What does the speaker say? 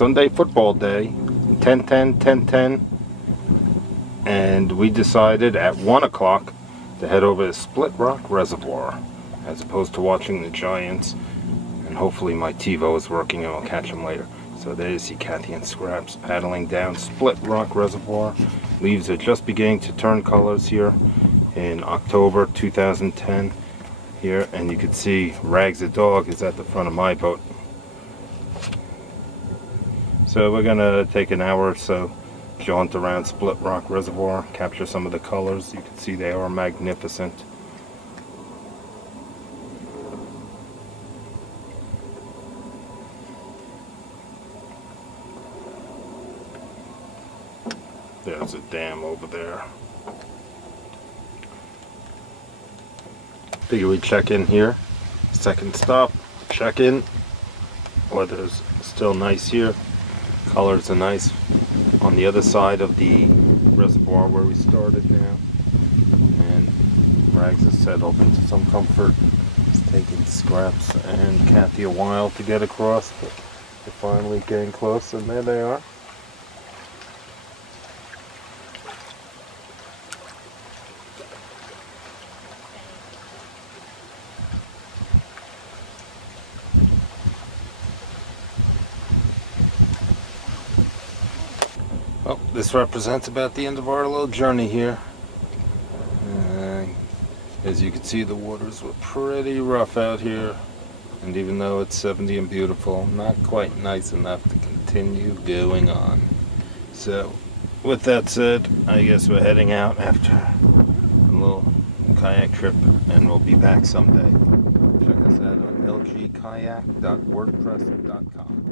Sunday football day, 10:10, and we decided at 1 o'clock to head over to Split Rock Reservoir as opposed to watching the Giants, and hopefully my TiVo is working and I'll catch them later. So there you see Kathy and Scraps paddling down Split Rock Reservoir. Leaves are just beginning to turn colors here in October 2010 here, and you can see Rags the dog is at the front of my boat. So we're gonna take an hour or so, jaunt around Split Rock Reservoir, capture some of the colors. You can see they are magnificent. There's a dam over there. Figure we check in here. Second stop, check in. Weather's still nice here. Colors are nice on the other side of the reservoir where we started now. And Rags is settled into some comfort. It's taking Scraps and Kathy a while to get across, but they're finally getting close, and there they are. Well, this represents about the end of our little journey here. As you can see, the waters were pretty rough out here, and even though it's 70 and beautiful, not quite nice enough to continue going on. So with that said, I guess we're heading out after a little kayak trip, and we'll be back someday. Check us out on lgkayak.wordpress.com.